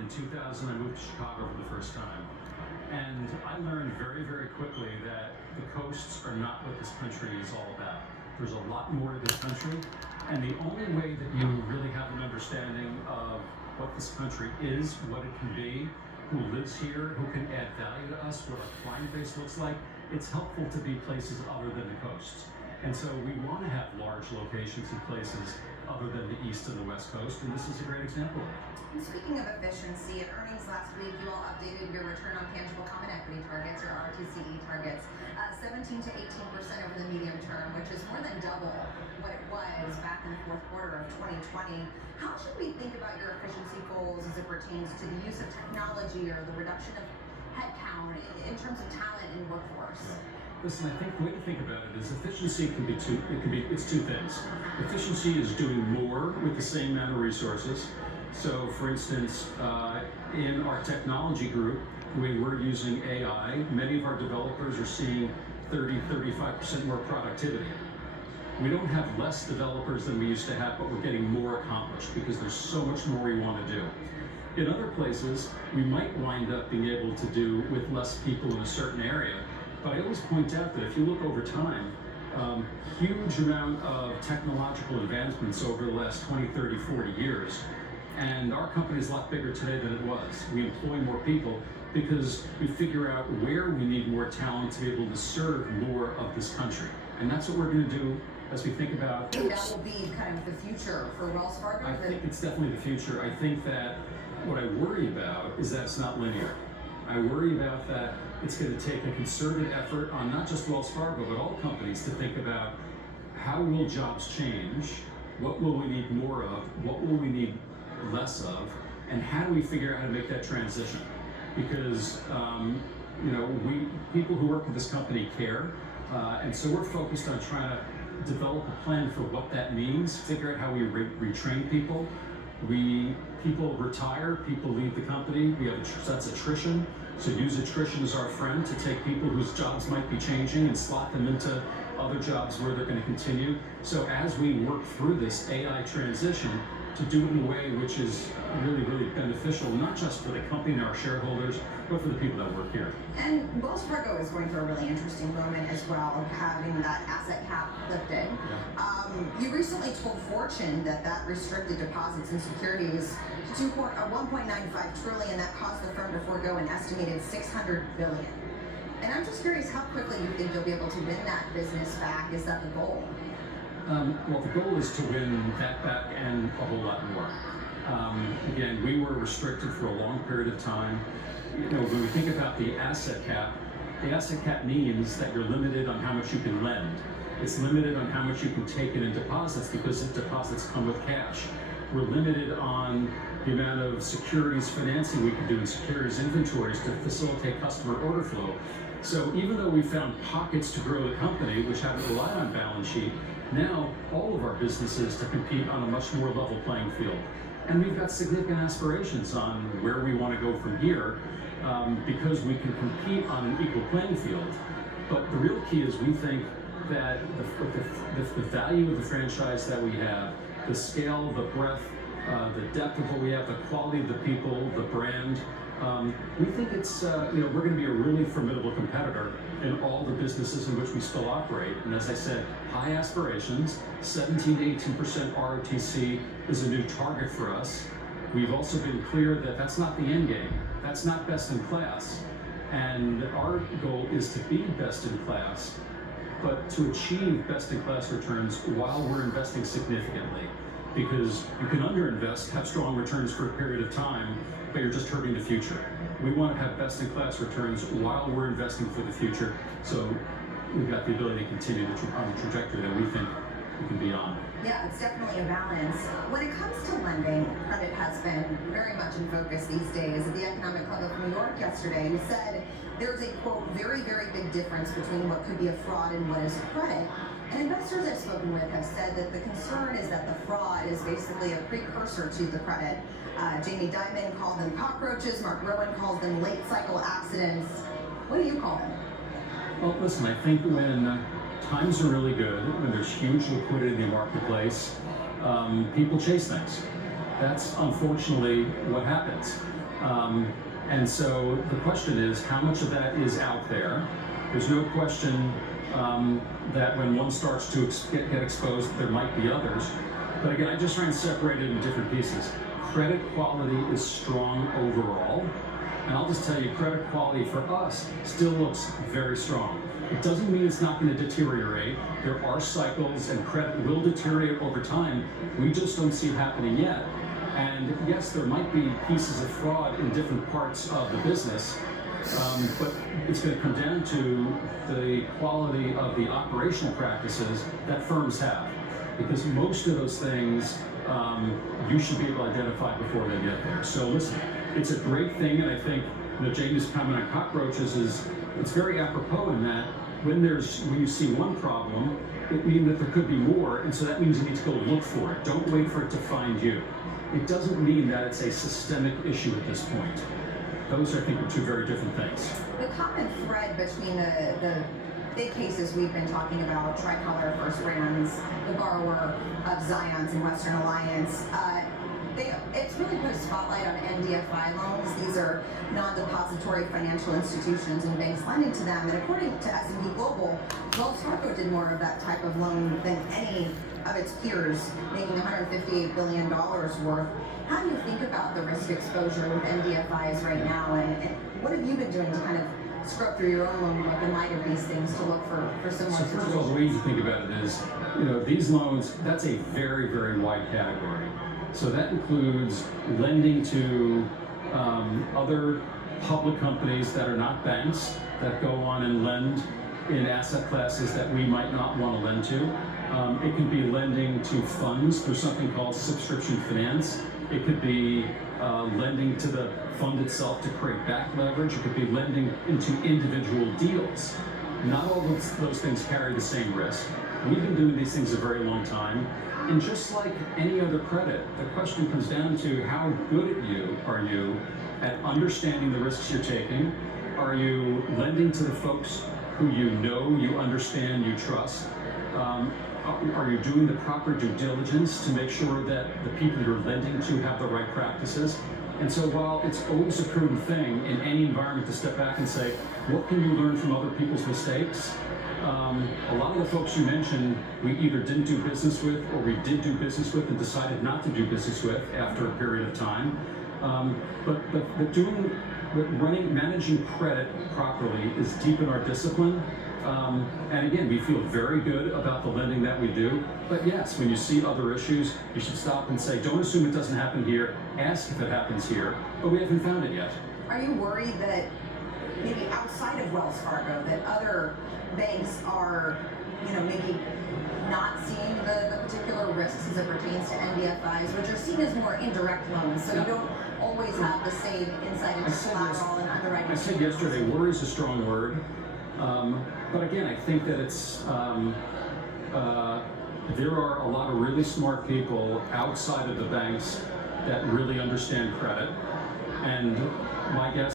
in 2000, I moved to Chicago for the first time. And I learned very, very quickly that the coasts are not what this country is all about. There's a lot more to this country, and the only way that you really have an understanding of what this country is, what it can be, who lives here, who can add value to us, what our client base looks like, it's helpful to be places other than the coasts. And so we want to have large locations in places other than the East and the West Coast, and this is a great example of it. And speaking of efficiency, at earnings last week, you all updated your return on tangible common equity targets, or ROTCE targets, 17 to 18% over the medium term, which is more than double what it was back in the fourth quarter of 2020. How should we think about your efficiency goals as it pertains to the use of technology or the reduction of headcount in terms of talent and workforce? Yeah. Listen, I think the way to think about it is efficiency it's two things. Efficiency is doing more with the same amount of resources. So for instance, in our technology group, when we're using AI, many of our developers are seeing 30-35% more productivity. We don't have less developers than we used to have, but we're getting more accomplished because there's so much more we want to do. In other places, we might wind up being able to do with less people in a certain area. But I always point out that if you look over time, huge amount of technological advancements over the last 20, 30, 40 years. And our company is a lot bigger today than it was. We employ more people because we figure out where we need more talent to be able to serve more of this country. And that's what we're going to do as we think about. That will be kind of the future for Wells Fargo? I think it's definitely the future. I think that what I worry about is that it's not linear. I worry about that it's going to take a concerted effort on not just Wells Fargo, but all companies to think about how will jobs change, what will we need more of, what will we need less of, and how do we figure out how to make that transition? Because people who work at this company care, and so we're focused on trying to develop a plan for what that means, figure out how we retrain people. People retire, people leave the company, that's attrition. So use attrition as our friend to take people whose jobs might be changing and slot them into other jobs where they're going to continue. So as we work through this AI transition, to do it in a way which is really, really beneficial, not just for the company and our shareholders, but for the people that work here. And Wells Fargo is going through a really interesting moment as well, having that asset cap lifted. Yeah. You recently told Fortune that restricted deposits and securities to 1.95 trillion. That caused the firm to forego an estimated $600 billion. And I'm just curious how quickly you think you'll be able to win that business back. Is that the goal? Well, the goal is to win that back and a whole lot more. Again, we were restricted for a long period of time. When we think about the asset cap means that you're limited on how much you can lend. It's limited on how much you can take in deposits because deposits come with cash. We're limited on the amount of securities financing we can do in securities inventories to facilitate customer order flow. So even though we found pockets to grow the company, which haven't relied on balance sheet, now all of our businesses to compete on a much more level playing field. And we've got significant aspirations on where we want to go from here because we can compete on an equal playing field. But the real key is we think that the value of the franchise that we have, the scale, the breadth, the depth of what we have, the quality of the people, the brand, we think it's we're going to be a really formidable competitor in all the businesses in which we still operate. And as I said, high aspirations, 17 to 18% ROTC is a new target for us. We've also been clear that that's not the end game. That's not best in class. And our goal is to be best in class, but to achieve best in class returns while we're investing significantly. Because you can underinvest, have strong returns for a period of time, but you're just hurting the future. We want to have best-in-class returns while we're investing for the future, so we've got the ability to continue on the trajectory that we think we can be on. Yeah, it's definitely a balance. When it comes to lending, credit has been very much in focus these days. At the Economic Club of New York yesterday, you said there's a, quote, very, very big difference between what could be a fraud and what is credit. And investors I've spoken with have said that the concern is that the fraud is basically a precursor to the credit. Jamie Dimon called them cockroaches. Mark Rowan calls them late cycle accidents. What do you call them? Well, listen, I think when times are really good, when there's huge liquidity in the marketplace, people chase things. That's unfortunately what happens. And so the question is, how much of that is out there? There's no question that when one starts to get exposed, there might be others. But again, I just try and separate it in different pieces. Credit quality is strong overall. And I'll just tell you, credit quality for us still looks very strong. It doesn't mean it's not going to deteriorate. There are cycles and credit will deteriorate over time. We just don't see it happening yet. And yes, there might be pieces of fraud in different parts of the business, but it's going to come down to the quality of the operational practices that firms have. Because most of those things you should be able to identify before they get there. So listen, it's a great thing, and I think Jamie's comment on cockroaches is it's very apropos in that when you see one problem, it means that there could be more, and so that means you need to go look for it. Don't wait for it to find you. It doesn't mean that it's a systemic issue at this point. Those, I think, are two very different things. The common thread between the big cases we've been talking about, Tricolor, First Brands, the borrower of Zions and Western Alliance, it's really put a spotlight on NDFI loans. These are non-depository financial institutions and banks lending to them. And according to S&P Global, Wells Fargo did more of that type of loan than any of its peers, making $158 billion worth. How do you think about the risk exposure with NDFIs right now? And what have you been doing to kind of scrub through your own loan book in light of these things to look for similar situations? So first of all, the way you think about it is, these loans, that's a very, very wide category. So that includes lending to other public companies that are not banks, that go on and lend in asset classes that we might not want to lend to. It could be lending to funds through something called subscription finance. It could be lending to the fund itself to create back leverage. It could be lending into individual deals. Not all those things carry the same risk. We've been doing these things a very long time. And just like any other credit, the question comes down to how good are you at understanding the risks you're taking? Are you lending to the folks who you know, you understand, you trust? Are you doing the proper due diligence to make sure that the people you're lending to have the right practices? And so while it's always a prudent thing in any environment to step back and say, what can you learn from other people's mistakes? A lot of the folks you mentioned, we either didn't do business with or we did do business with and decided not to do business with after a period of time. But managing credit properly is deep in our discipline. And again, we feel very good about the lending that we do. But yes, when you see other issues, you should stop and say, don't assume it doesn't happen here. Ask if it happens here. But we haven't found it yet. Are you worried that maybe outside of Wells Fargo, that other banks are, maybe not seeing the particular risks as it pertains to NDFIs, which are seen as more indirect loans, so you don't always have the same insight into collateral and underwriting? I said yesterday, worry is a strong word. But again, I think that it's, there are a lot of really smart people outside of the banks that really understand credit. And my guess